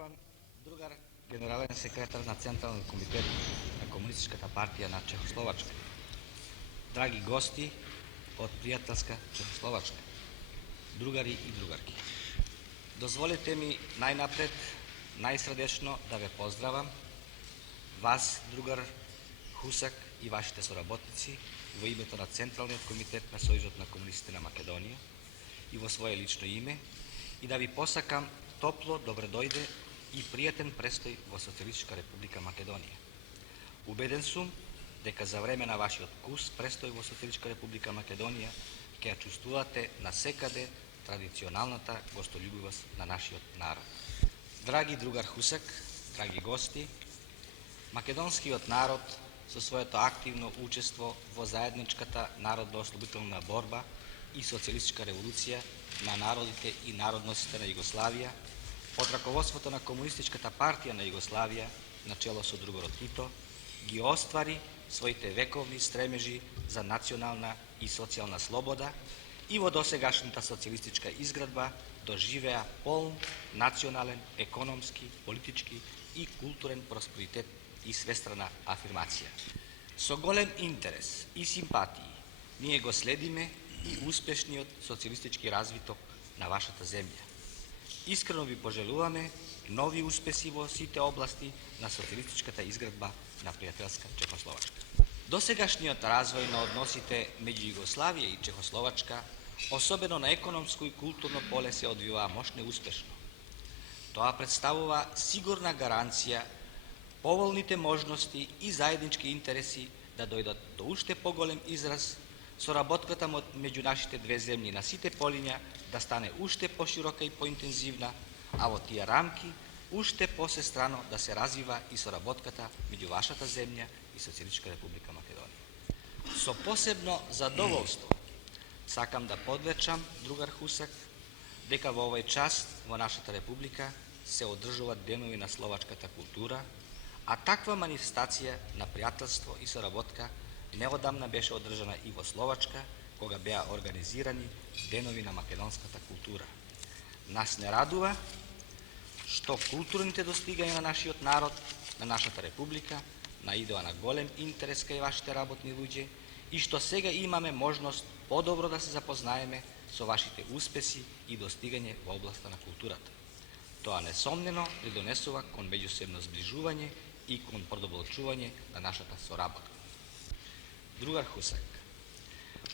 Pozdravljam drugar генерален секретар на Централен комитет на Комунистичката партија на Чехословачка. Драги гости од пријателска Чехословачка, другари и другарки. Дозволете ми најнапред, најсрдечно да ве поздравам, вас, другар Хусак и вашите соработници, во името на Централниот комитет на Сојузот на комунистите на Македонија и во свое лично име, и да ви посакам топло добредојде и пријатен престој во Социјалистичка република Македонија. Убеден сум дека за време на вашиот курс престој во Социјалистичка република Македонија ќе ја чувствувате насекаде традиционалната гостољубивост на нашиот народ. Драги другар Хусак, драги гости, македонскиот народ со своето активно учество во заедничката народно-ослободителна борба и социјалистичка револуција на народите и народностите на Југославија, под раководството на Комунистичката партија на Југославија, начело со другарот Тито, ги оствари своите вековни стремежи за национална и социјална слобода и во досегашната социјалистичка изградба доживеа полн национален, економски, политички и културен просперитет и свестрана афирмација. Со голем интерес и симпатии ние го следиме и успешниот социјалистички развиток на вашата земја. Искрено ви пожелуваме нови успеси во сите области на социјалистичката изградба на пријателска Чехословачка. Досегашниот развој на односите меѓу Југославија и Чехословачка, особено на економско и културно поле, се одвиваа мощно и успешно. Тоа представува сигурна гаранција поволните можности и заеднички интереси да дојдат до уште поголем израз, соработката меѓу нашите две земји на сите полиња да стане уште поширока и поинтензивна, а во тие рамки уште посестрано да се развива и соработката меѓу вашата земја и Социјалистичка република Македонија. Со посебно задоволство сакам да подвечам, другар Хусак, дека во овој час во нашата република се одржуваат денови на словачката култура, а таква манифестација на пријателство и соработка неодамна беше одржана и во Словачка, кога беа организирани денови на македонската култура. Нас не радува што културните достигања на нашиот народ, на нашата република, наидоа на голем интерес кај вашите работни луѓе и што сега имаме можност подобро да се запознаеме со вашите успеси и достигање во областа на културата. Тоа несомнено придонесува кон меѓусебно зближување и кон продолбочување на нашата соработка. Другар Хусак,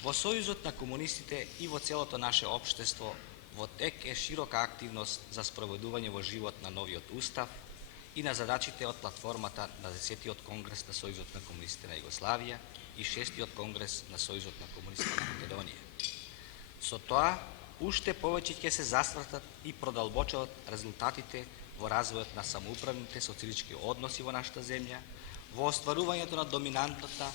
во Сојузот на комунистите и во целото наше општество во тек е широка активност за спроведување во живот на новиот устав и на задачите од платформата на 10-тиот конгрес на Сојузот на комунистите на Југославија и 6-тиот конгрес на Сојузот на комунистите на Македонија. Со тоа, уште повеќе ќе се засвртат и продолбочат резултатите во развојот на самоуправните социјалистички односи во нашата земја, во остварувањето на доминантната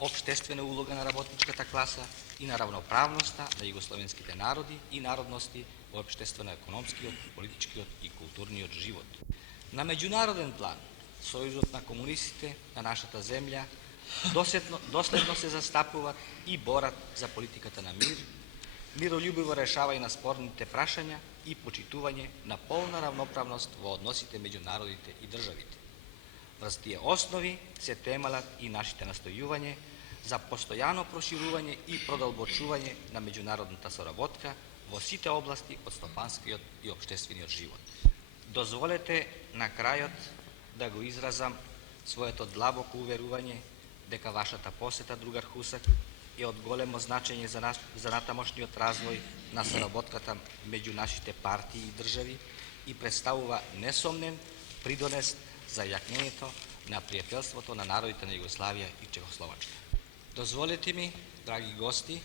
општествена улога на работничката класа и на равноправноста на југословенските народи и народности во општествено-економскиот, политичкиот и културниот живот. На меѓународен план, Сојузот на комунистите на нашата земја доследно се застапуваат и борат за политиката на мир, миролюбиво решавање на спорните прашања и почитување на полна равноправност во односите меѓу народите и државите. Врз тие основи се темелат и нашите настојување за постојано проширување и продолбочување на меѓународната соработка во сите области од стопанскиот и општествениот живот. Дозволете на крајот да го изразам своето длабоко уверување дека вашата посета, другар Хусак, е од големо значење за натамошниот развој на соработката меѓу нашите партии и држави и представува несомнен придонес за јакнењето на пријателството на народите на Југославија и Чехословачка. Дозволете ми, драги гости,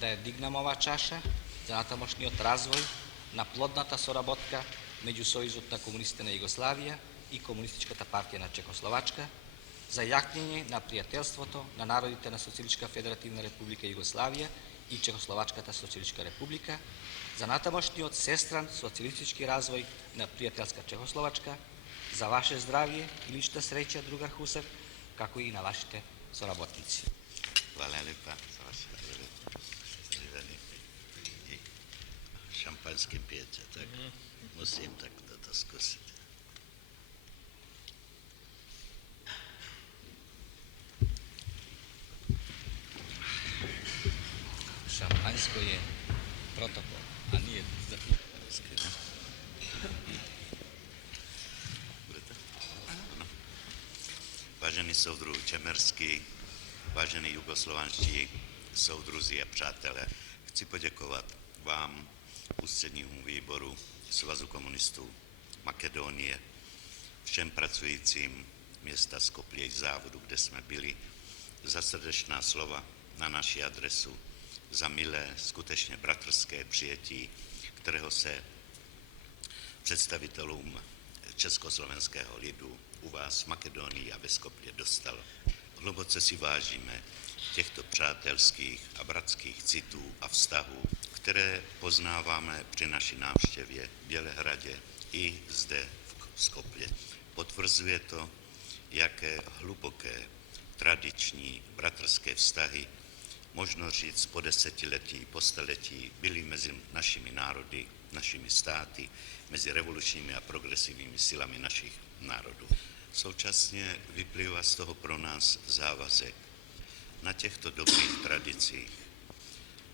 да ја дигнам оваа чаша за натамошниот развој на плодната соработка меѓу Сојузот на комунистите на Југославија и Комунистичката партија на Чехословачка, за јакнење на пријателството на народите на Социјалистичка федеративна република Југославија и Чехословачката социјалистичка република, за натамошниот сестран социјалистички развој на пријателска Чехословачка, за ваше здравје и лична среќа, другар Хусак, како и на вашите соработници. Hvala lepa za vaše pozivanje i šampanjske pijače, tako. Musim tako da to skusite. Slovačko je protokol a nie Skvěle. Budete? Ano. Vážený soudruh Čemerský, vážení jugoslovanští soudruzi a přátelé, chci poděkovat vám, ústřednímu výboru Svazu komunistů Makedonie, všem pracujícím města Skopje i závodu, kde jsme byli, za srdečná slova na naši adresu, za milé, skutečně bratrské přijetí, kterého se představitelům československého lidu u vás v Makedonii a ve Skopje dostalo. Hluboce si vážíme těchto přátelských a bratských citů a vztahů, které poznáváme při naší návštěvě v Bělehradě i zde v Skopje. Potvrzuje to, jaké hluboké tradiční bratrské vztahy, možno říct po desetiletí, po staletí, byly mezi našimi národy, našimi státy, mezi revolučními a progresivními silami našich národů. Současně vyplývá z toho pro nás závazek na těchto dobrých tradicích,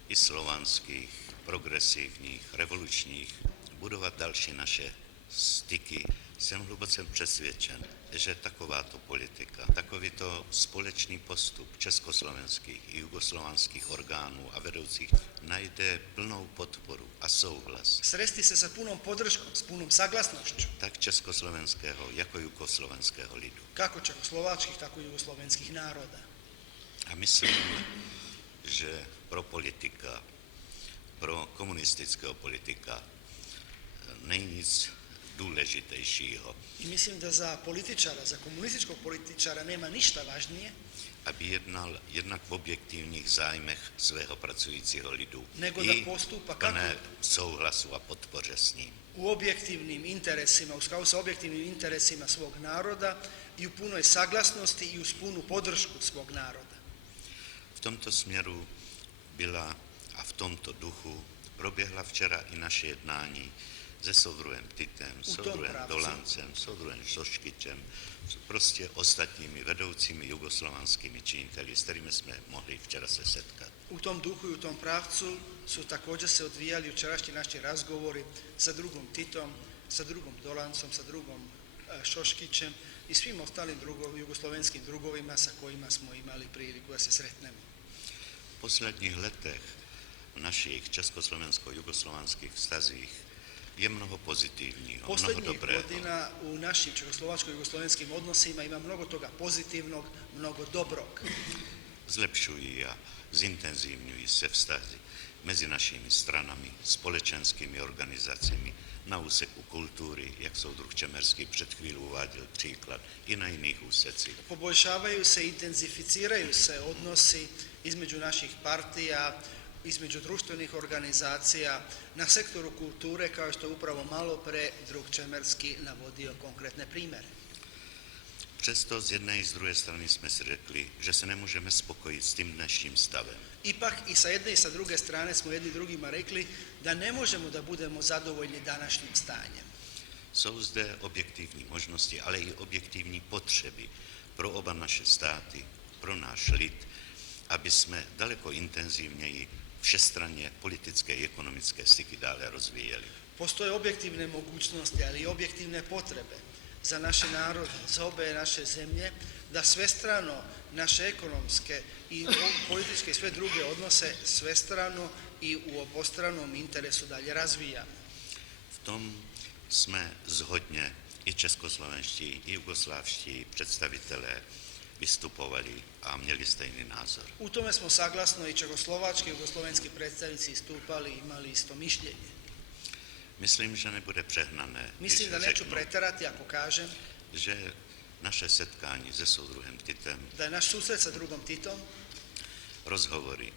i slovanských, progresivních, revolučních, budovat další naše styky. Jsem hluboce přesvědčen, že takováto politika, takovýto společný postup československých i jugoslovanských orgánů a vedoucích najde plnou podporu a souhlas. Sresti se sa punom podrškom, s punom saglasnošću, Tak československého, jako jugoslovenského lidu. kako čehoslovačkih, tako i jugoslovenskih naroda. A myslím, že pro politika, pro komunistického politika není nic důležitějšího, I mislim da za političara, za komunističkog političara nema ništa važnije aby jednal jednak v objektivních zájmech svého pracujícího lidu nego da i postupa plné kako souhlasu a podpoře s ním. u objektivnim interesima, u skladu sa objektivnim interesima svog naroda i u punoj saglasnosti i uz punu podršku svog naroda. V tomto směru byla a v tomto duchu proběhla včera i naše jednání se soudruhem Titem, U tom soudruhem pravcu. Dolancem, soudruhem Šoškyčem, prostě ostatními vedoucími jugoslovanskými činiteli, s kterými jsme mohli včera se setkat. U tom duhu i u tom pravcu su također se odvijali jučerašnji naši razgovori sa drugom Titom, sa drugom Dolancom, sa drugom Šoškićem i svim ostalim jugoslovenskim drugovima sa kojima smo imali priliku da se sretnemo. V posledních letech v našich československo-jugoslovanských vztazích je mnoho pozitivního, mnoho Poslednjih dobrého. godina u našim čehoslovačko-jugoslovenskim odnosima ima mnogo toga pozitivnog, mnogo dobrog. Zlepšují a zintenzivňují se vztahy mezi našimi stranami, společenskými organizacemi, na úseku kultury, jak soudruh Čemerský před chvíli uváděl příklad, i na jiných úsecích. Poboljšavaju se, intenzificiraju se odnosi između naših partija, između društvenih organizacija, na sektoru kulture, kao što je upravo malo pre drug Čemerski navodio konkretne primere. Přesto z jedné i z druhé strany jsme si řekli, že se nemůžeme spokojit s tím dnešním stavem. Ipak i sa jedne i sa druge strane smo jedni drugima rekli da ne možemo da budemo zadovoljni današnjim stanjem. Jsou zde objektivní možnosti, ale i objektivní potřeby pro oba naše státy, pro náš lid, aby jsme daleko intenzivněji všestranně politické i ekonomické styky dále rozvíjeli. Postoje objektivne mogućnosti, ali i objektivne potrebe za naše narode, za obe naše zemlje, da svestrano naše ekonomske i političke i sve druge odnose svestrano i u obostranom interesu dalje razvijamo. V tom jsme zhodně i českoslovenští, i jugoslávští představitelé vystupovali a měli stejný názor. U tome smo saglasno i čehoslovački i jugoslovenski predstavnici istupali i imali isto mišljenje. Myslím, že nebude přehnané, Mislim da když neću řeknu, preterati ako kažem že naše setkání se soudruhem Titem, da je naš susret sa drugom Titom, rozhovory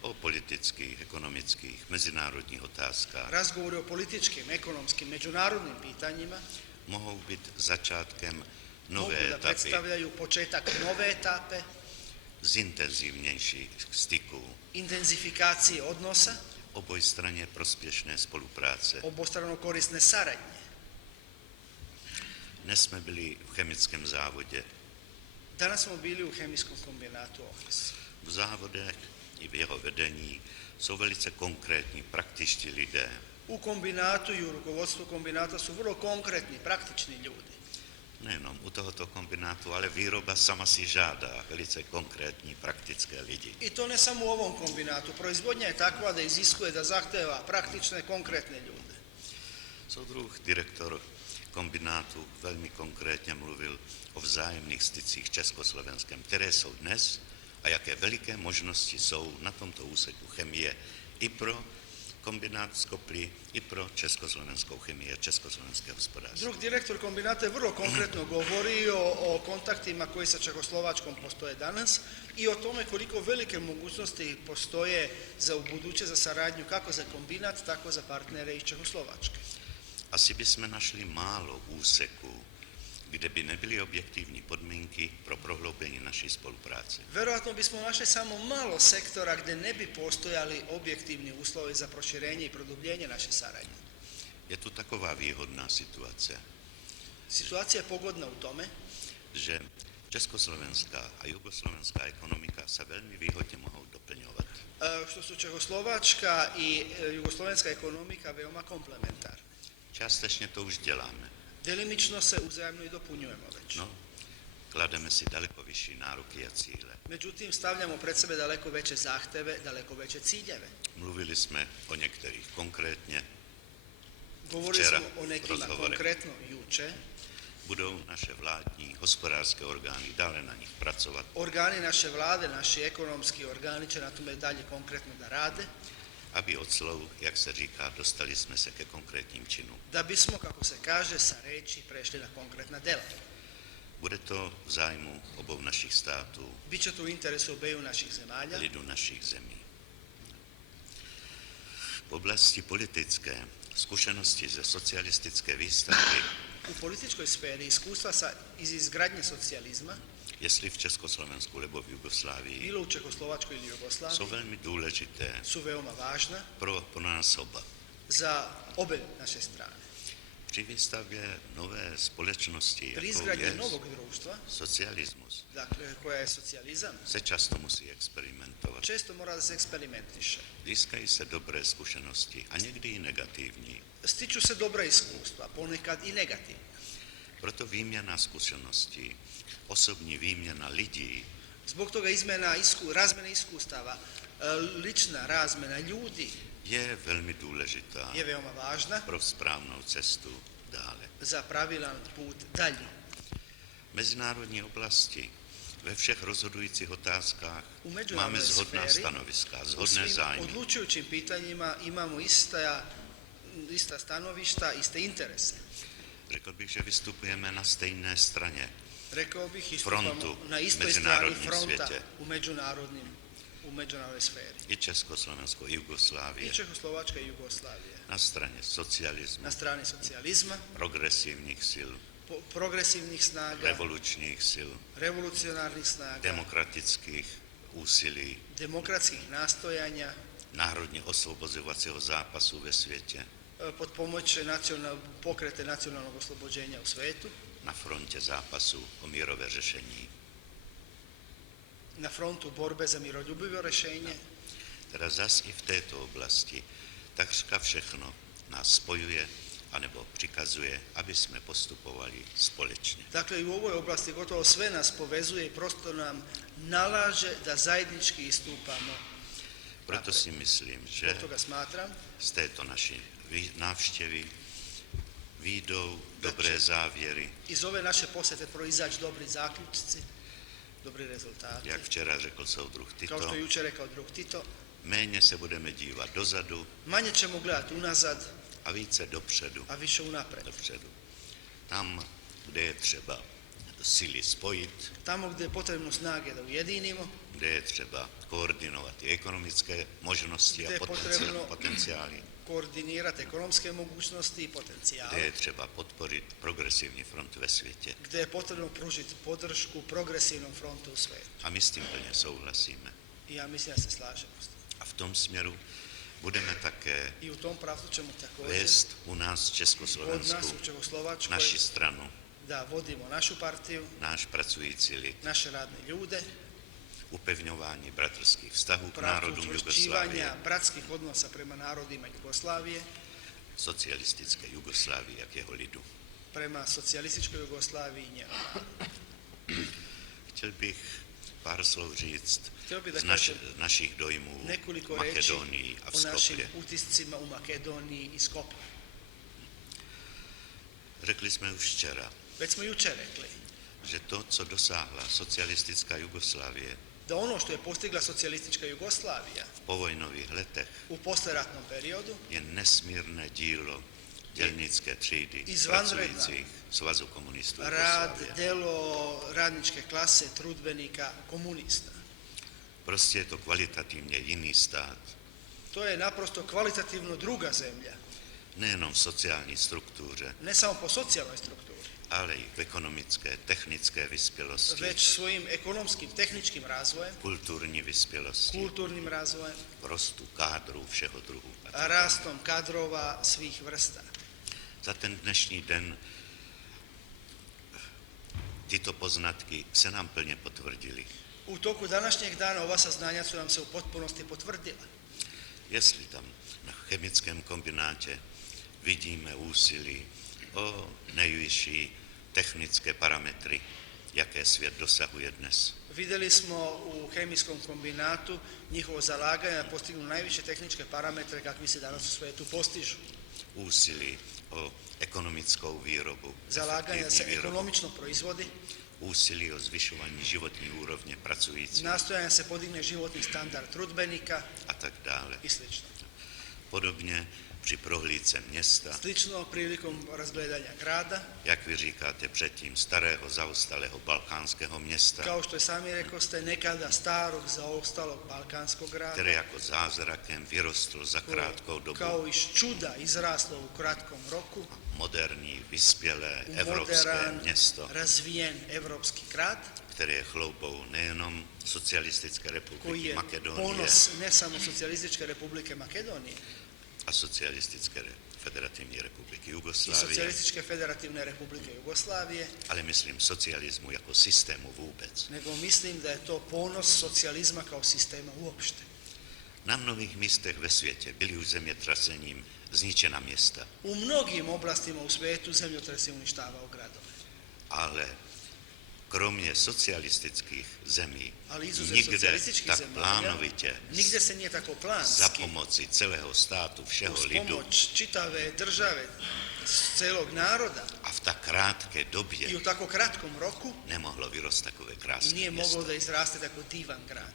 o politických, ekonomických, mezinárodních otázkách razgovori o političkim, ekonomskim, međunarodnim pitanjima mohou být začátkem mogu nové da etapy predstavljaju početak nove etape, zintenzivnějších styků, intenzifikacije odnosa, obojstranně prospěšné spolupráce. obostrano korisne saradnje. Dnes jsme byli v chemickém závodě. Danas smo bili u hemijskom kombinatu Ohris. V závodech i v jeho vedení jsou velice konkrétní, praktičtí lidé. U kombinatu i u rukovodstvu kombinata su vrlo konkretni, praktični ljudi. Nejenom u tohoto kombinátu, ale výroba sama si žádá velice konkrétní, praktické lidi. I to ne samo u ovom kombinatu. Proizvodnja je takva da iziskuje, da zahteva praktične, konkretne ljude. Soudruh direktor kombinátu velmi konkrétně mluvil o vzájemných stycích československém, které jsou dnes a jaké veliké možnosti jsou na tomto úseku chemie i pro kombinát Skopli, i pro československou chemii a československé hospodárstvo. Drug direktor kombinata je vrlo konkretno govorio o kontaktima koji sa Čehoslovačkom postoje danas i o tome koliko velike mogućnosti postoje za ubuduće za saradnju kako za kombinat, tako za partnere iz Čehoslovačke. Asi bychom našli málo úseků, kde by nebyly objektivní podmínky pro prohloubení naší spolupráce. Verovatno bismo našli samo malo sektora gde ne bi postojali objektivni uslovi za proširenje i produbljenje naše saradnje. Je tu taková výhodná situace, Situacija je pogodna u tome že československá a jugoslovenská ekonomika se velmi výhodně mohou doplňovat. što su Čehoslovačka i jugoslovenska ekonomika veoma komplementarne. Částečně to už děláme. Delimično se uzajamno i dopunjujemo već. No, klademe si daleko vyšší nároky a cíle. Međutim, stavljamo pred sebe daleko veće zahteve, daleko veće ciljeve. Mluvili jsme o některých konkrétně. Govorili Včera smo o nekima rozhovore. konkretno juče. Budou naše vládní, hospodářské orgány dále na nich pracovat, Organi naše vlade, naši ekonomski organi će na tome dalje konkretno da rade, aby od slov, jak se říká, dostali jsme se ke konkrétním činům. da bismo, kako se kaže, sa reči prešli na konkretna dela. Bude to v zájmu obou našich států, Biće to u interesu obeju naših zemalja. lidu našich zemí. V oblasti politické zkušenosti ze socialistické výstavby, U političkoj sferi iskustva iz izgradnje socijalizma, jestli v Československu nebo v Jugoslávii, bilo u Čehoslovačkoj ili jsou Jugoslaviji, velmi důležité su veoma važna pro nás oba. za obe naše strane. Při výstavbě nové společnosti, Pri jakou izgradnji je novog društva, socialismus, dakle, koja je socijalizam, se často musí experimentovat. često mora da se eksperimentiše. Získají se dobré zkušenosti a někdy i negativní. Stiču se dobra iskustva, ponekad i negativna. Proto výměna zkušeností, osobní výměna lidí Zbog toga razmena iskustava, lična razmena ljudi je velmi důležitá je veoma važna pro správnou cestu dále. za pravilan put dalje. V mezinárodní oblasti ve všech rozhodujících otázkách U máme međunarodnoj zhodná sferi, stanoviska, u zhodné svim zájmy. odlučujućim pitanjima imamo ista stanovišta, iste interese. Řekl bych, že vystupujeme na stejné straně. Rekao bih, Frontu istupamo na u istoj strani međunarodnim fronta svijete. u međunarodnoj sferi. I Československo, i I Jugoslávie. Čehoslovačka i Jugoslavija. Na straně socialismu, Na strani socijalizma, progresivních sil, progresivnih snaga, revolučních sil, revolucionarnih snaga, demokratických úsilí, demokratskih nastojanja, národně osvobozovacího zápasu ve světě, pod pomoć pokrete nacionalnog oslobođenja u svetu, na frontě zápasu o mírové řešení. na frontu borbe za miroljubivo rešenje. Teda zas i v této oblasti takřka všechno nás spojuje anebo přikazuje, aby jsme postupovali společně. Dakle, i u ovoj oblasti gotovo sve nas povezuje i prosto nam nalaže da zajednički istupamo. Proto si myslím, že Od toga smatram z této naší návštěvy výjdou dobré závěry, iz ove naše posete proizaći dobri zaključci, dobri rezultati. jak včera řekl soudruh Kao Tito, što je jučer rekao drug Tito, méně se budeme dívat dozadu manje ćemo gledati unazad, a více dopředu. a više unapred. Tam, kde je třeba síly spojit, Tamo gdje je potrebno snage da ujedinimo, kde je třeba koordinovat i ekonomické možnosti Gdje a je potrebno- potenciály, koordinirati ekonomske mogućnosti i potencijale, kde je třeba podporit progresivní front ve světě. gdje je potrebno pružiti podršku progresivnom frontu u svijetu. A my s tím plně souhlasíme. I ja mislim da se slažemo s tim. A v tom směru budeme také I u tom pravcu ćemo također vést u nás v od nas Československu u Čehoslovačkoj naši stranu, da vodimo našu partiju, náš pracující lid, naše radne ljude, upevňování bratrských vztahů k pravcu národům učvršćivanja Jugoslávie, bratskih odnosa prema narodima Jugoslavije, socialistické Jugoslávie, jak jeho lidu. prema socijalističkoj Jugoslaviji i njenom narodu. Chtěl bych pár slov říct Htio bih da z kažem našich dojmů nekoliko v reći Makedoniji a v o našim Skopje. utiscima u Makedoniji i Skopju. Řekli jsme už včera, Već smo jučer rekli že to, co dosáhla socialistická Jugoslávie da ono što je postigla socijalistička Jugoslavija v povojnových letech, u poslijeratnom periodu je nesmírné dílo dělnické třídy Izvanredna. pracujících Svazu komunistů rad, Jugoslávie. delo radničke klase, trudbenika, komunista. Prostě je to kvalitativně jiný stát. To je naprosto kvalitativno druga zemlja, Nejenom v sociální struktuře, ne samo po socijalnoj strukturi, ale i v ekonomické, technické vyspělosti, već svojim ekonomskim, tehničkim razvojem, kulturní vyspělosti, kulturnim razvojem, rostu kádru všeho druhu. a rastom kadrova svih vrsta. Za ten dnešní den tyto poznatky se nám plně potvrdily. U toku današnjeg dana ova saznanja su nam se u potpunosti potvrdila. Jestli tam na chemickém kombinátě vidíme úsilí o nejvyšší technické parametry, jaké svět dosahuje dnes. Vidjeli smo u kemijskom kombinatu njihovo zalaganje da postignu najviše tehničke parametre kakvi se danas u svijetu postižu. Úsilí o ekonomickou výrobu, Zalaganje da efektivní se výrobu, ekonomično proizvodi, úsilí o zvyšování životní úrovně pracujících nastojanje da se podigne životni standard trudbenika a tak dále. i slično. Podobně při prohlídce města, Slično prilikom razgledanja grada, jak vy říkáte předtím, starého zaostalého balkánského města, kao što je sami rekoste, nekada starog zaostalog balkanskog grada, které jako zázrakem vyrostl za krátkou dobu kao iz čuda izraslo u kratkom roku, moderní, vyspělé u evropské modern, město, razvijen evropski grad, které je chloubou nejenom Socialistické koji republiky je Makedonie ponos ne samo Socijalističke republike Makedonije a Socialistické federativní republiky i Jugoslávie, Socijalističke federativne republike Jugoslavije, ale myslím socialismu jako systému vůbec. nego mislim da je to ponos socijalizma kao sistema uopšte. Na mnohých místech ve světě byly už zemětrasením zničena města, U mnogim oblastima u svijetu zemljotres je uništavao gradove, ale kromě socialistických zemí ali izuzev nikde socijalističkih tak zemalja, plánovitě nigdje se nije tako za planski, pomoci celého státu, všeho uz lidu pomoć čitave države, celog naroda a v tak krátké i době u tako kratkom roku nemohlo vyrost takové krásné nije moglo město. da izraste tako divan grad.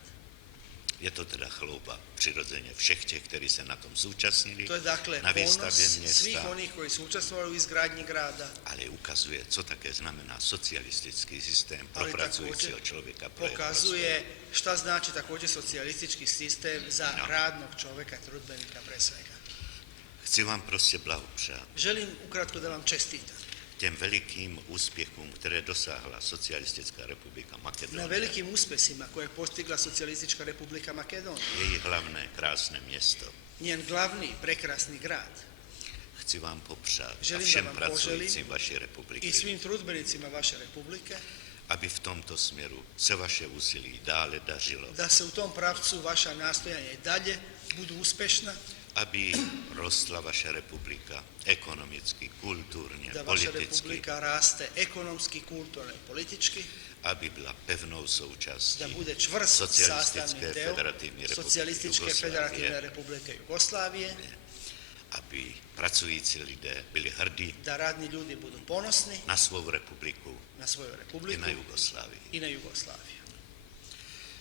Je to teda chlouba přirozeně všech těch, kteří se na tom zúčastnili, To je dakle na ponos výstavě svih města, onih koji su učestvovali u izgradnji grada, ale ukazuje, co také znamená socialistický systém pro ali pracujícího također člověka. Pro jeho pokazuje šta znači također socijalistički sistem za No. radnog čovjeka, trudbenika pre svega. Chci vám prostě blahopřát Želim ukratko da vam čestitam těm velikým úspěchům, které dosáhla Socialistická republika na Makedonie. velikim uspesima koje je postigla Socijalistička republika Makedonija. Její hlavné krásné město. Njen glavni prekrasni grad. Chci vám popřát a Želim da všem vam pracujícím poželim vaší republiky, i svim trudbenicima vaše republike aby v tomto směru se vaše úsilí dále dařilo, da se u tom pravcu vaša nastojanja i dalje budu uspešna, aby rostla vaša republika ekonomicky, kulturně, da vaša politicky, republika raste ekonomski, kulturno i politički, aby byla pevnou součástí da bude čvrst Socialistické sastavni deo federativní republiky Socijalističke federativne Jugoslávie, republike Jugoslavije, aby pracující lidé byli hrdí da radni ljudi budu ponosni na svou republiku na svoju i republiku na Jugoslávii. i na Jugoslaviju.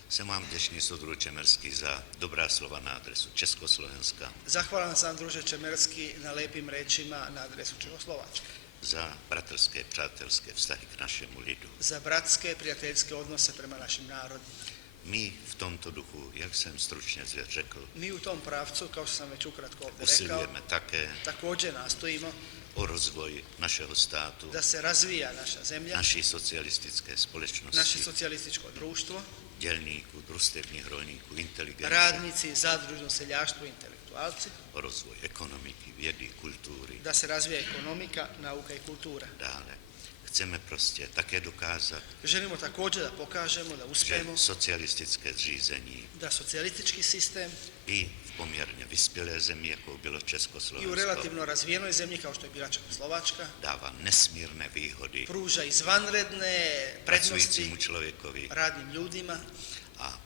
Jsem vám vděčný, Sudru Čemerský, za dobrá slova na adresu Československa, Zahvalan sam druže Čemerski na lepim rečima na adresu Čehoslovačke, za bratrské, přátelské vztahy k našemu lidu. za bratske, prijateljske odnose prema našim narodima. My v tomto duchu, jak jsem stručně řekl, Mi u tom pravcu, kao što sam već ukratko ovdje rekao, usilujeme také također nastojimo o rozvoj našeho státu, da se razvija naša zemlja, naší socialistické naše společnosti, socijalističko društvo, dělníků, družstevních rolníků, inteligence, radnici, zadružno seljaštvo, intelektualci, o rozvoj ekonomiky, vědy, kultury. da se razvija ekonomika, nauka i kultura. Dále chceme prostě také dokázat, Želimo također da pokažemo, da že uspijemo socialistické zřízení da socijalistički sistem i v poměrně vyspělé zemi, jako bylo i u Československo, relativno razvijenoj zemlji kao što je bila Čekoslovačka dává nesmírné výhody pruža izvanredne prednosti pracujícímu člověkovi radnim ljudima a